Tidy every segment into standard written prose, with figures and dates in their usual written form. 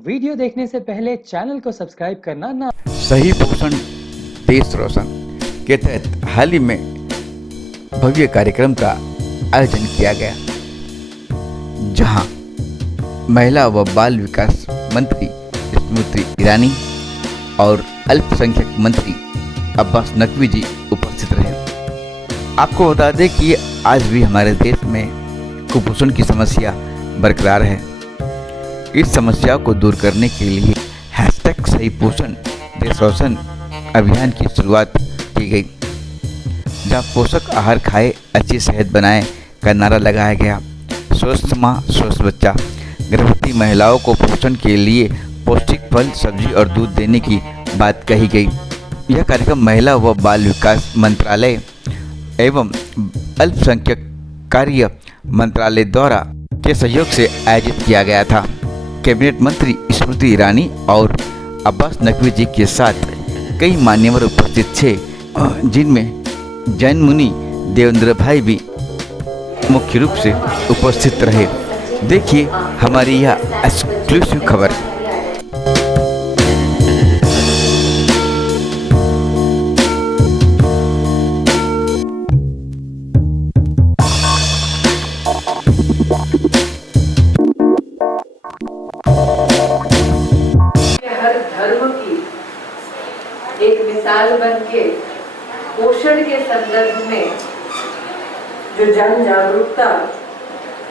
Video देखने से पहले चैनल को सब्सक्राइब करना ना। सही पोषण देश रोशन के तहत हाल ही में भव्य कार्यक्रम का आयोजन किया गया, जहां महिला व बाल विकास मंत्री स्मृति ईरानी और अल्पसंख्यक मंत्री अब्बास नकवी जी उपस्थित रहे। आपको बता दें कि आज भी हमारे देश में कुपोषण की समस्या बरकरार है। इस समस्या को दूर करने के लिए #सही पोषण देश रोशन अभियान की शुरुआत की गई, जहां पोषक आहार खाए अच्छी सेहत बनाए का नारा लगाया गया। स्वस्थ माँ स्वस्थ बच्चा, गर्भवती महिलाओं को पोषण के लिए पौष्टिक फल, सब्जी और दूध देने की बात कही गई। यह कार्यक्रम महिला व बाल विकास मंत्रालय एवं अल्पसंख्यक कार्य मंत्रालय द्वारा के सहयोग से आयोजित किया गया था। कैबिनेट मंत्री स्मृति ईरानी और अब्बास नकवी जी के साथ कई मान्यवर उपस्थित थे, जिनमें जैन मुनि देवेंद्र भाई भी मुख्य रूप से उपस्थित रहे। देखिए हमारी यह एक्सक्लूसिव खबर। हर धर्म की एक मिसाल बनके पोषण के संदर्भ में जो जन जागरूकता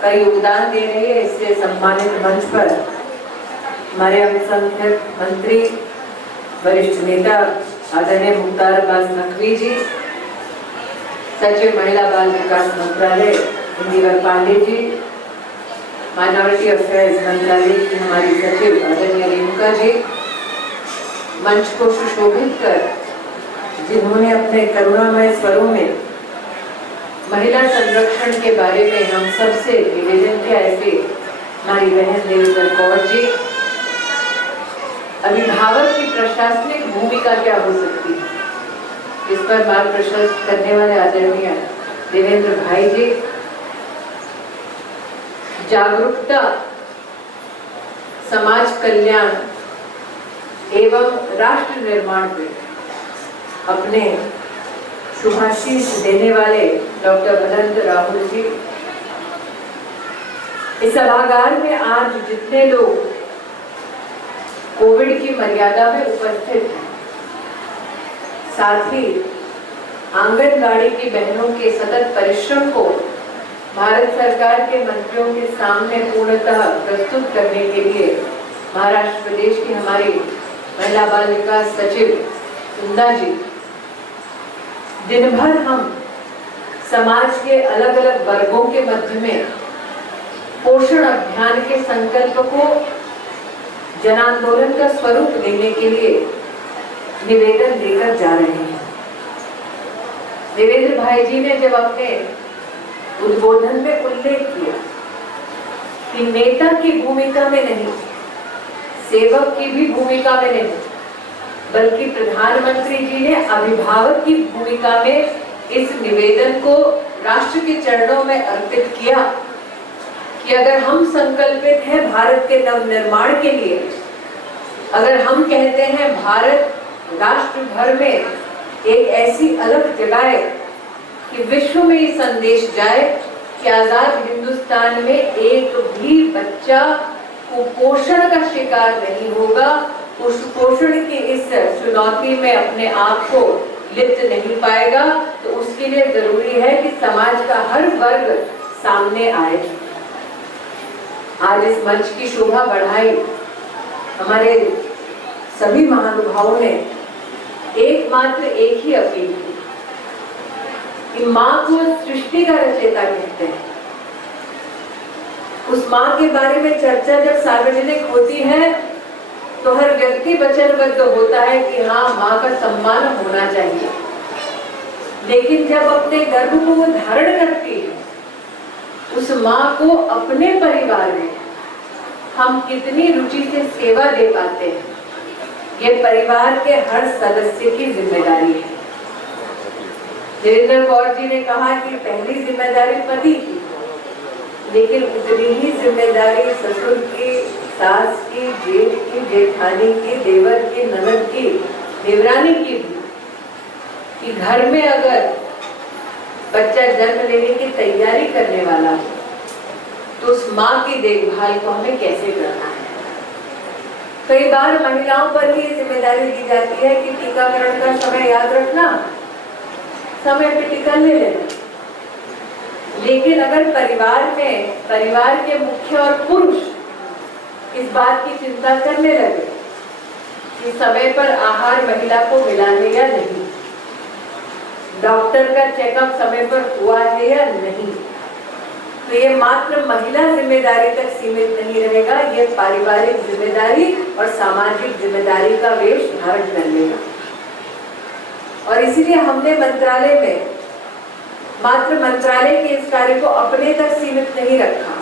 का योगदान दे रही है, इससे सम्मानित मंच पर हमारे अल्पसंख्यक मंत्री वरिष्ठ नेता आदरणीय मुख्तार अब्बास नकवी जी, सचिव महिला बाल विकास मंत्रालय इंदिवर पांडे जी, माइनॉरिटी अफेयर्स मंत्रालय की हमारी सचिव आदरणीय रेणुका जी, मंच को सुशोभित कर जिन्होंने अपने करुणामय स्वरों में महिला संरक्षण के बारे में हम सबसे निवेदन किया, ऐसे हमारी बहन देवेंद्र कौर जी। अभिभावक की प्रशासनिक भूमिका क्या हो सकती है, इस पर मार्गदर्शन करने वाले आदरणीय देवेंद्र भाई जी। जागरूकता, समाज कल्याण एवं राष्ट्र निर्माण में अपने शुभाशीष देने वाले डॉक्टर अनंत राहुल जी। इस सभागार में आज जितने लोग कोविड की मर्यादा में उपस्थित हैं, साथ ही आंगनबाड़ी की बहनों के सतत परिश्रम को भारत सरकार के मंत्रियों के सामने पूर्णतः प्रस्तुत करने के लिए महाराष्ट्र प्रदेश की हमारी महिला बाल विकास सचिव कुंदा जी, दिन भर हम समाज के अलग अलग वर्गों के मध्य में पोषण अभियान के संकल्प को जन आंदोलन का स्वरूप देने के लिए निवेदन देकर जा रहे हैं। देवेंद्र भाई जी ने जब अपने उद्बोधन में उल्लेख किया कि नेता की भूमिका में नहीं, सेवक की भी भूमिका में नहीं, बल्कि प्रधानमंत्री जी ने अभिभावक की भूमिका में इस निवेदन को राष्ट्र के चरणों में अर्पित किया कि अगर हम संकल्पित हैं भारत के नवनिर्माण के लिए, अगर हम कहते हैं भारत राष्ट्र भर में एक ऐसी अलग जगह कि विश्व में ये संदेश जाए कि आजाद हिंदुस्तान में एक भी बच्चा कुपोषण का शिकार नहीं होगा, उस पोषण की इस चुनौती में अपने आप को लिप्त नहीं पाएगा, तो उसके लिए जरूरी है कि समाज का हर वर्ग सामने आए। आज इस मंच की शोभा बढ़ाई हमारे सभी महानुभावों ने एकमात्र एक ही अपील की कि माँ को सृष्टि का रचयिता कहते हैं। उस माँ के बारे में चर्चा जब सार्वजनिक होती है तो हर व्यक्ति वचनबद्ध होता है कि हाँ, माँ का सम्मान होना चाहिए, लेकिन जब अपने गर्भ को वो धारण करती है, उस माँ को अपने परिवार में हम कितनी रुचि से सेवा दे पाते हैं, ये परिवार के हर सदस्य की जिम्मेदारी है। देवेंद्र कौर जी ने कहा कि पहली जिम्मेदारी पति की, लेकिन उतनी ही जिम्मेदारी ससुर की, सास की, जेठ की, जेठानी की, देवर की, ननद की, देवरानी की भी, कि घर में अगर बच्चा जन्म लेने की तैयारी करने वाला हो तो उस माँ की देखभाल को हमें कैसे करना है। कई बार महिलाओं पर ही जिम्मेदारी दी जाती है कि टीकाकरण का समय याद रखना, समय पे टीका ले लेना। लेकिन अगर परिवार के मुख्य और पुरुष इस बात की चिंता करने लगे कि समय पर आहार महिला को मिला है या नहीं, डॉक्टर का चेकअप समय पर हुआ है या नहीं, तो ये मात्र महिला जिम्मेदारी तक सीमित नहीं रहेगा, ये पारिवारिक जिम्मेदारी और सामाजिक जिम्मेदारी का वेश धारण कर लेगा। और इसीलिए हमने मंत्रालय में मात्र मंत्रालय के इस कार्य को अपने तक सीमित नहीं रखा।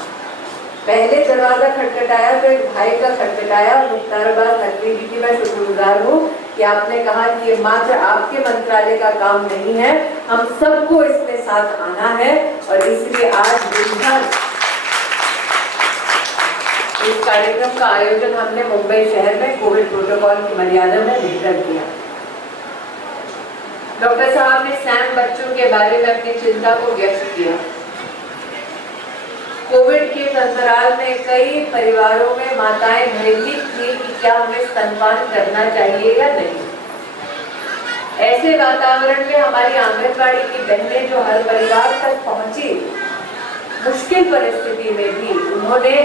पहले दरवाजा खटखटाया तो एक भाई का खटखटाया, मुख्ताराबाद नकवी जी की मैं शुक्रगुजार हूँ कि आपने कहा कि ये मात्र आपके मंत्रालय का काम नहीं है, हम सबको इसमें साथ आना है। और इसलिए आज दिन भर इस कार्यक्रम का आयोजन हमने मुंबई शहर में कोविड प्रोटोकॉल की मर्यादा में रहकर किया। डॉक्टर साहब ने सैम बच्चों के बारे में अपनी चिंता को व्यक्त किया। कोविड के अंतराल में कई परिवारों में माताएं भयभीत थी कि क्या हमें स्तनपान करना चाहिए या नहीं। ऐसे वातावरण में हमारी आंगनबाड़ी की बहनें जो हर परिवार तक पहुंची, मुश्किल परिस्थिति में भी उन्होंने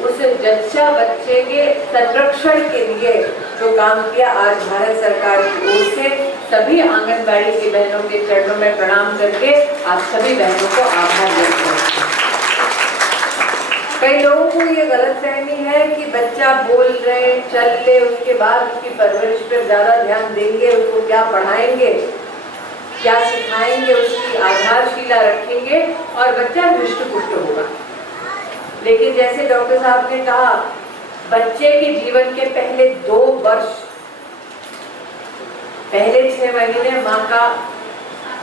उस जच्चा बच्चे के संरक्षण के लिए जो काम किया, आज भारत सरकार की ओर से सभी आंगनबाड़ी की बहनों के चरणों में प्रणाम करके आप सभी बहनों को आभार व्यक्त करते हैं। कई लोगों को ये गलतफहमी है कि बच्चा बोल रहे, चल ले, उसके बाद उसकी परवरिश पर ज्यादा ध्यान देंगे, उसको क्या पढ़ाएंगे, क्या सिखाएंगे, उसकी आधारशिला रखेंगे और बच्चा हृष्ट-पुष्ट होगा। लेकिन जैसे डॉक्टर साहब ने कहा, बच्चे के जीवन के पहले 2 वर्ष, पहले 6 महीने माँ का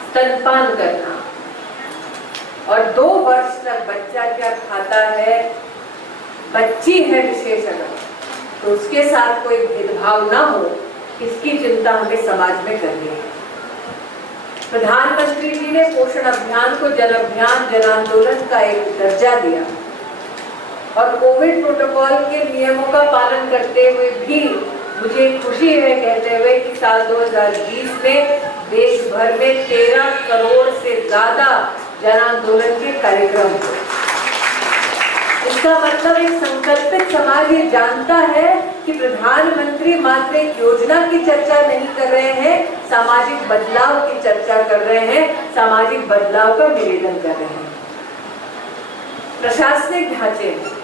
स्तनपान करना और 2 वर्ष तक बच्चा क्या खाता है, बच्ची है विशेष अगर, तो उसके साथ कोई भेदभाव ना हो, इसकी चिंता हमें समाज में करनी है। प्रधानमंत्री जी ने पोषण अभियान को जन अभियान, जन आंदोलन का एक दर्जा दिया और कोविड प्रोटोकॉल के नियमों का पालन करते हुए भी मुझे खुशी है कहते हुए कि साल 2020 में देश भर में 13 करोड़ से ज्यादा जन आंदोलन के कार्यक्रम हुए। इसका मतलब एक संकल्पित समाज ये जानता है कि प्रधानमंत्री मात्र एक योजना की चर्चा नहीं कर रहे हैं, सामाजिक बदलाव की चर्चा कर रहे हैं, सामाजिक बदलाव का निवेदन कर रहे हैं। प्रशासनिक ढांचे में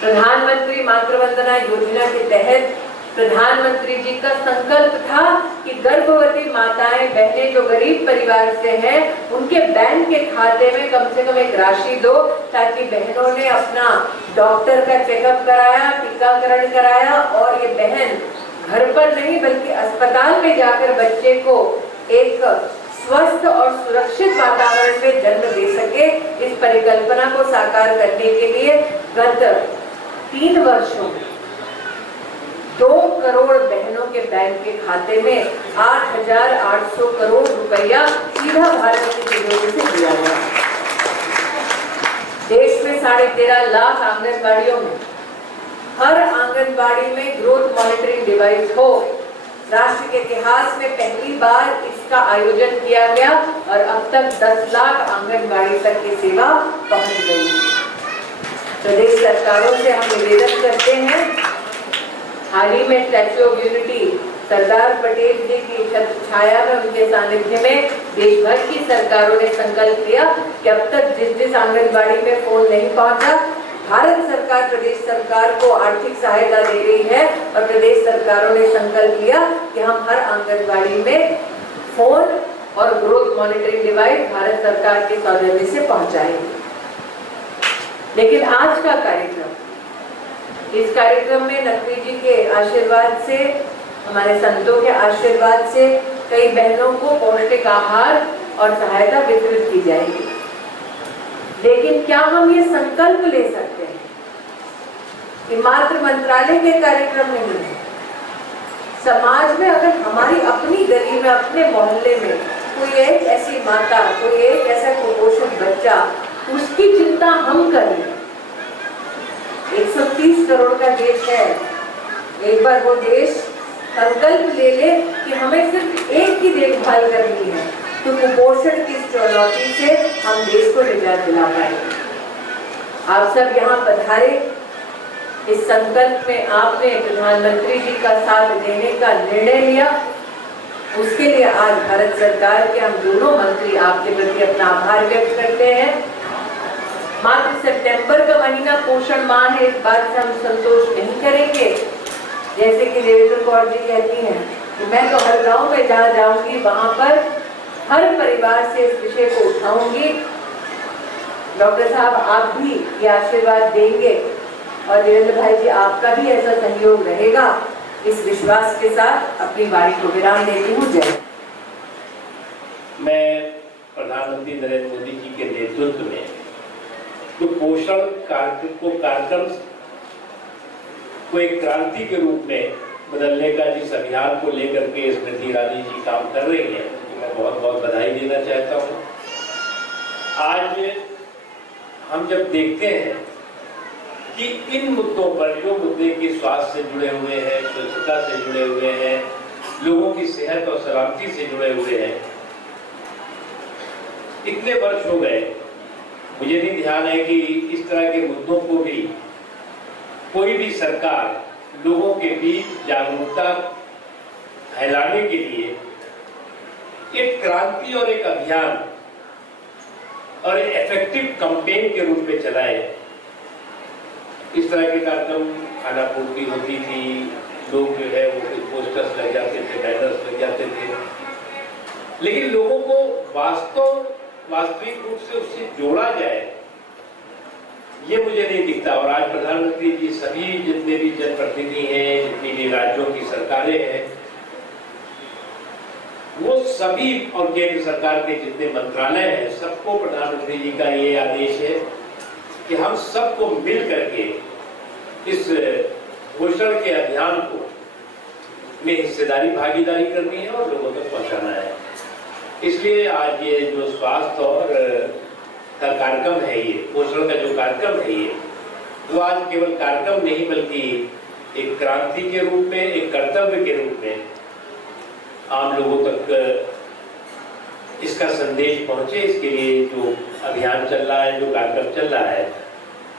प्रधानमंत्री मातृवंदना योजना के तहत प्रधानमंत्री जी का संकल्प था कि गर्भवती माताएं बहनें जो गरीब परिवार से हैं, उनके बैंक के खाते में कम से कम एक राशि दो, ताकि बहनों ने अपना डॉक्टर का चेकअप कराया, टीकाकरण कराया और ये बहन घर पर नहीं बल्कि अस्पताल में जाकर बच्चे को एक स्वस्थ और सुरक्षित वातावरण में जन्म दे सके। इस परिकल्पना को साकार करने के लिए गत 3 वर्षों में 2 करोड़ बहनों के बैंक के खाते में 8,800 करोड़ रुपया सीधा भारत की तिजोरी से दिया गया। देश में 13.5 लाख आंगनबाड़ियों में हर आंगनबाड़ी में ग्रोथ मॉनिटरिंग डिवाइस हो। राष्ट्र के इतिहास में पहली बार इसका आयोजन किया गया और अब तक 10 लाख आंगनबाड़ी तक की सेवा पहुंच गई। प्रदेश सरकारों से हम निवेदन करते हैं, हाल ही में statue of unity Sardar Patel जी की छाया में उनके सानिध्य में देश भर की सरकारों ने संकल्प लिया कि अब तक जिस आंगनबाड़ी में फोन नहीं पहुंचा, भारत सरकार प्रदेश सरकार को आर्थिक सहायता दे रही है और प्रदेश सरकारों ने संकल्प लिया कि हम हर आंगनबाड़ी में फोन और ग्रोथ मॉनिटरिंग डिवाइस भारत सरकार के सौजन्य से पहुंचाएंगे। लेकिन आज का कार्यक्रम, इस कार्यक्रम में नकवी जी के आशीर्वाद से, हमारे संतों के आशीर्वाद से कई बहनों को पौष्टिक आहार और सहायता वितरित की जाएगी। लेकिन क्या हम ये संकल्प ले सकते हैं ये मात्र मंत्रालय के कार्यक्रम नहीं है। समाज में अगर हमारी अपनी गली में, अपने मोहल्ले में कोई एक ऐसी माता, कोई एक ऐसा कुपोषित बच्चा, उसकी चिंता हम करें। 130 करोड़ का देश है। एक बार वो देश संकल्प ले ले कि हमें सिर्फ एक की देखभाल करनी है, तो कुपोषण की इस चुनौती से हम देश को निजात दिला पाएंगे। आप सब यहाँ पधारे, इस संकल्प में आपने प्रधानमंत्री जी का साथ देने का निर्णय लिया। उसके लिए आज भारत सरकार के हम दोनों मंत्री आपके प्रति अपना आभार व्यक्त करते हैं। मात्र सितंबर का महीना पोषण माह है, इस बात से हम संतोष नहीं करेंगे। जैसे कि देवेंद्र कौर जी कहती हैं कि मैं तो हर गांव में जहाँ जाऊंगी वहां पर हर परिवार से इस विषय को उठाऊंगी। डॉक्टर साहब, आप भी ये आशीर्वाद देंगे और देवेंद्र भाई जी आपका भी ऐसा सहयोग रहेगा, इस विश्वास के साथ अपनी वाणी को विराम देती हूँ। जय। मैं प्रधानमंत्री नरेंद्र मोदी जी के नेतृत्व में जो पोषण कार्यक्रम को एक क्रांति के रूप में बदलने का जिस अभियान को लेकर के स्मृति ईरानी जी काम कर रही हैं, मैं बहुत बहुत बधाई देना चाहता हूँ। आज हम जब देखते हैं कि इन मुद्दों पर, जो मुद्दे की स्वास्थ्य से जुड़े हुए हैं, स्वच्छता से जुड़े हुए हैं, लोगों की सेहत और सलामती से जुड़े हुए हैं, इतने वर्ष हो गए, मुझे नहीं ध्यान है कि इस तरह के मुद्दों को भी कोई भी सरकार लोगों के बीच जागरूकता फैलाने के लिए एक क्रांति और एक अभियान और एक इफेक्टिव कैंपेन के रूप में चलाए। इस तरह के कार्यक्रम, खाना पूर्ति होती थी, लोग जो है वो पोस्टर्स लग जाते थे, बैनर्स लग जाते थे, लेकिन लोगों को वास्तविक रूप से उससे जोड़ा जाए, ये मुझे नहीं दिखता। और आज प्रधानमंत्री जी सभी जितने भी जनप्रतिनिधि हैं, जितनी भी राज्यों की सरकारें हैं, वो सभी और केंद्र सरकार के जितने मंत्रालय हैं, सबको प्रधानमंत्री जी का ये आदेश है कि हम सबको मिल करके इस पोषण के अभियान को में हिस्सेदारी, भागीदारी करनी है और लोगों तक पहुंचाना है। इसलिए आज ये जो स्वास्थ्य और का कार्यक्रम है, ये पोषण का जो कार्यक्रम है, ये वो आज केवल कार्यक्रम नहीं बल्कि एक क्रांति के रूप में, एक कर्तव्य के रूप में आम लोगों तक इसका संदेश पहुंचे। इसके लिए जो अभियान चल रहा है, जो कार्यक्रम चल रहा है,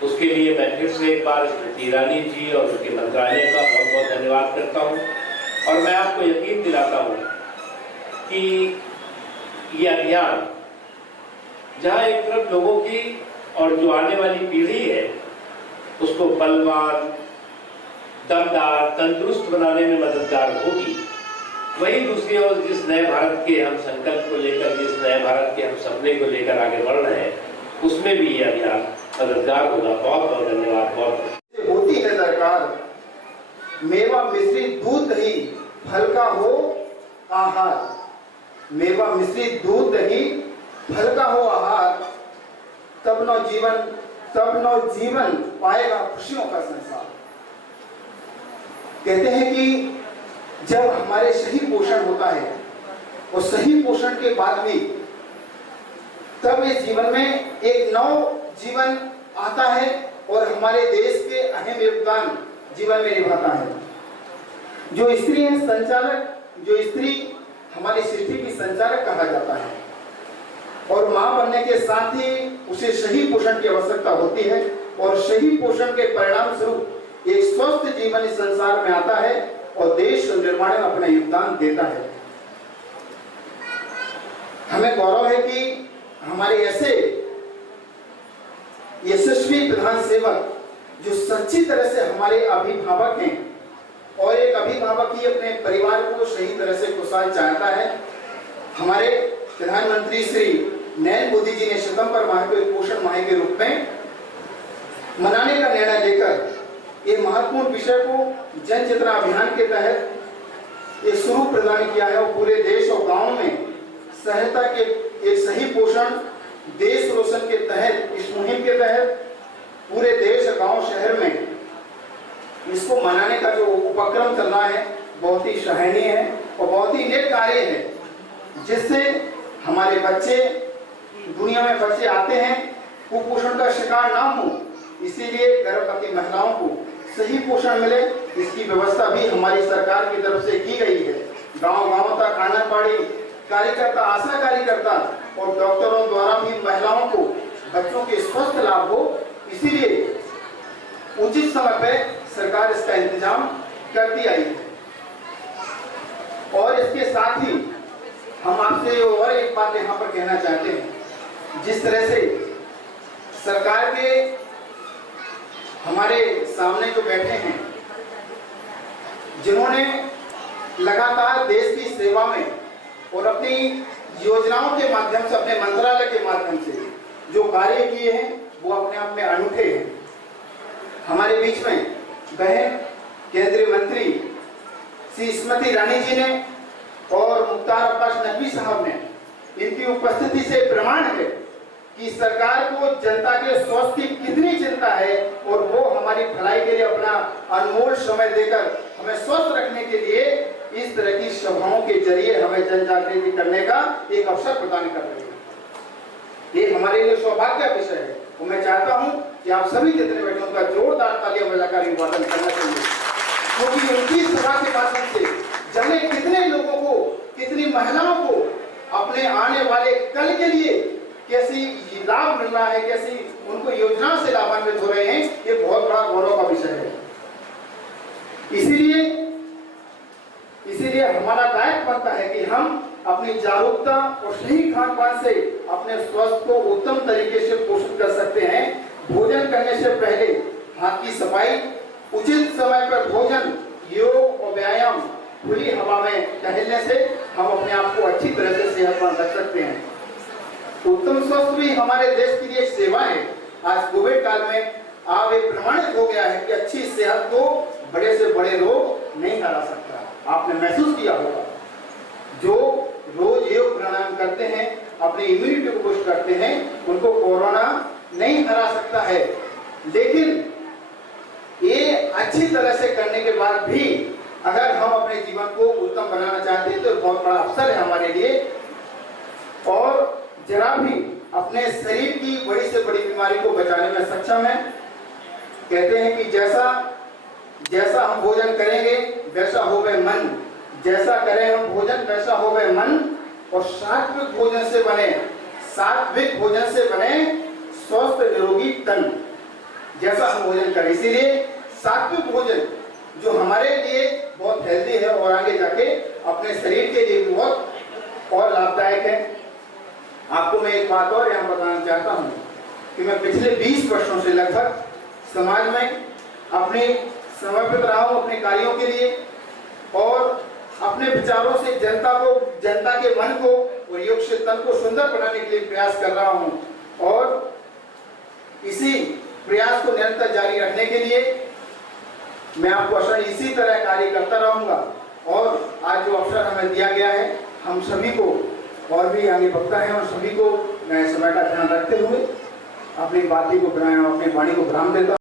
उसके लिए मैं फिर से एक बार स्मृति ईरानी जी और उनके मंत्रालय का बहुत बहुत धन्यवाद करता हूं। और मैं आपको यकीन दिलाता हूं कि ये अभियान जहां एक तरफ लोगों की और जो आने वाली पीढ़ी है उसको बलवान, दमदार, तंदुरुस्त बनाने में मददगार होगी, वही दूसरी ओर जिस नए भारत के हम संकल्प को लेकर, जिस नए भारत के हम सपने को लेकर आगे बढ़ रहे हैं, उसमें भी ये अभियान मददगार होगा। बहुत बहुत धन्यवाद। बहुत होती है दरकार, मेवा मिश्रित दूध दही फल का हो आहार, मेवा मिश्रित दूध दही फल का हो आहार, तब नव जीवन पाएगा खुशियों का संसार। कहते हैं कि जब हमारे सही पोषण होता है और सही पोषण के बाद भी तब इस जीवन में एक नव जीवन आता है और हमारे देश के अहम योगदान जीवन में निभाता है। जो स्त्री है संचालक, जो स्त्री हमारी सृष्टि की संचालक कहा जाता है, और मां बनने के साथ ही उसे सही पोषण की आवश्यकता होती है और सही पोषण के परिणाम स्वरूप एक स्वस्थ जीवन इस संसार में आता है और देश निर्माण में अपना योगदान देता है। हमें गौरव है कि हमारे ऐसे यशस्वी प्रधान सेवक जो सच्ची तरह से हमारे अभिभावक हैं और एक अभिभावक ही अपने परिवार को सही तरह से खुशहाल चाहता है। हमारे प्रधानमंत्री श्री नरेंद्र मोदी जी ने सितंबर माह को पोषण माह के रूप में मनाने का निर्णय लेकर ये महत्वपूर्ण विषय को जन चेतना अभियान के तहत ये स्वरूप प्रदान किया है और पूरे देश और गांव में सहायता के एक सही पोषण देश रोशन के तहत, इस मुहिम के तहत पूरे देश, गांव, शहर में इसको मनाने का जो उपक्रम चल रहा है बहुत ही सराहनीय है और बहुत ही नेक कार्य है, जिससे हमारे बच्चे, दुनिया में बच्चे आते हैं कुपोषण का शिकार ना हो, इसीलिए गर्भवती महिलाओं को सही पोषण मिले, इसकी व्यवस्था भी हमारी सरकार की तरफ से की गई है। गांव-गांव तक आंगनबाड़ी कार्यकर्ता, आशा कार्यकर्ता और डॉक्टरों द्वारा भी महिलाओं को बच्चों के स्वस्थ लाभ हो, इसीलिए उचित समय पर सरकार इसका इंतजाम करती आई है। और इसके साथ ही हम आपसे और एक बात यहाँ पर कहना चाहते हैं, जिस तरह से सरकार के हमारे सामने जो बैठे हैं, जिन्होंने लगातार देश की सेवा में और अपनी योजनाओं के माध्यम से, अपने मंत्रालय के माध्यम से जो कार्य किए हैं वो अपने आप में अनूठे हैं। हमारे बीच में बहन केंद्रीय मंत्री श्री स्मृति ईरानी जी ने और मुख्तार अब्बास नकवी साहब ने, इनकी उपस्थिति से प्रमाण है कि सरकार को जनता के स्वास्थ्य की कितनी चिंता है और वो हमारी भलाई के लिए अपना अनमोल समय देकर हमें स्वस्थ रखने के लिए इस तरह की सभाओं के जरिए हमें जन जागृति करने का एक अवसर प्रदान कर रही है। ये हमारे लिए सौभाग्य का विषय है और मैं चाहता हूं कि आप सभी जितने बैठे उनका जोरदार तालियां बजाकर अभिवादन करना चाहिए, क्योंकि उनकी सभा के माध्यम से जाने कितने लोगों को, कितनी महिलाओं को अपने आने वाले कल के लिए कैसी लाभ मिल रहा है, कैसी उनको योजनाओं से लाभान्वित हो रहे हैं, ये बहुत बड़ा गौरव का विषय है। इसीलिए हमारा दायित्व बनता है कि हम अपनी जागरूकता और सही खान पान से अपने स्वास्थ्य को उत्तम तरीके से पोषित कर सकते हैं। भोजन करने से पहले हाथ की सफाई, उचित समय पर भोजन, योग और व्यायाम, खुली हवा में टहलने से हम अपने आप को अच्छी तरह से सेहतमंद रख सकते हैं। उत्तम स्वास्थ्य भी हमारे देश के लिए एक सेवा है। आज कोविड काल में आप एक प्रमाणित हो गया है कि अच्छी सेहत को बड़े से बड़े रोग नहीं हरा सकता। आपने महसूस किया होगा, जो रोज योग प्राणायाम करते हैं, अपनी इम्यूनिटी को पुष्ट करते हैं, उनको कोरोना नहीं हरा सकता है। लेकिन ये अच्छी तरह से करने के बाद भी अगर हम अपने जीवन को उत्तम बनाना चाहते हैं तो बहुत बड़ा अवसर है हमारे लिए। और जरा भी अपने शरीर की बड़ी से बड़ी बीमारी को बचाने में सक्षम है। कहते हैं कि जैसा हम भोजन करेंगे वैसा होवे मन, जैसा करें हम भोजन वैसा होवे मन। और सात्विक भोजन से बने स्वस्थ निरोगी तन, जैसा हम भोजन करें। इसीलिए सात्विक भोजन जो हमारे लिए बहुत हेल्दी है और आगे जाके अपने शरीर के लिए भी बहुत और लाभदायक है। आपको मैं एक बात और यहाँ बताना चाहता हूँ कि मैं पिछले 20 वर्षों से लगभग समाज में अपने समर्पित रहा हूँ अपने कार्यों के लिए और अपने विचारों से जनता के मन को और योग से तन को सुंदर बनाने के लिए प्रयास कर रहा हूँ। और इसी प्रयास को निरंतर जारी रखने के लिए मैं आपको अवसर इसी तरह कार्य करता रहूंगा। और आज जो अवसर हमें दिया गया है, हम सभी को और भी आगे वक्ता है और सभी को मैं समय का ध्यान रखते हुए अपनी बातों को अपनी वाणी को विराम देता हूं।